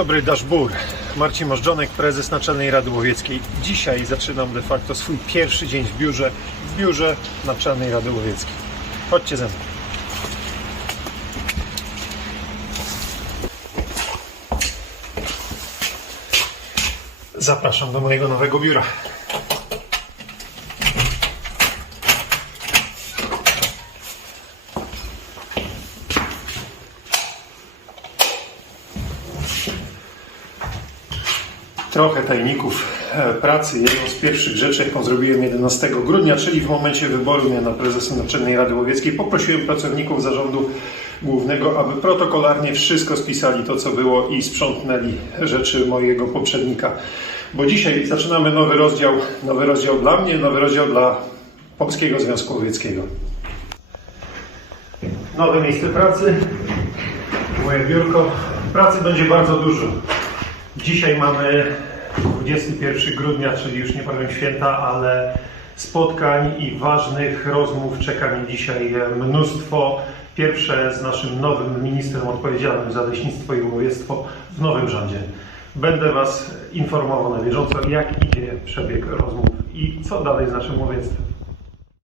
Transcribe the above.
dobry, Daszbur. Marcin Możdżonek, prezes Naczelnej Rady Łowieckiej. Dzisiaj zaczynam de facto swój pierwszy dzień w biurze, w biurze Naczelnej Rady Łowieckiej. Chodźcie ze mną. Zapraszam do mojego nowego biura. Trochę tajników e, pracy. Jedną z pierwszych rzeczy, jaką zrobiłem 11 grudnia, czyli w momencie wyboru mnie na prezesa Naczelnej Rady Łowieckiej, poprosiłem pracowników zarządu głównego, aby protokolarnie wszystko spisali to, co było i sprzątnęli rzeczy mojego poprzednika. Bo dzisiaj zaczynamy nowy rozdział, nowy rozdział dla mnie, nowy rozdział dla Polskiego Związku Łowieckiego. Nowe miejsce pracy, moje biurko. Pracy będzie bardzo dużo. Dzisiaj mamy 21 grudnia, czyli już nie powiem święta, ale spotkań i ważnych rozmów czeka mnie dzisiaj mnóstwo. Pierwsze z naszym nowym ministrem odpowiedzialnym za leśnictwo i łowiectwo w nowym rządzie. Będę Was informował na bieżąco, jak idzie przebieg rozmów i co dalej z naszym łowiectwem.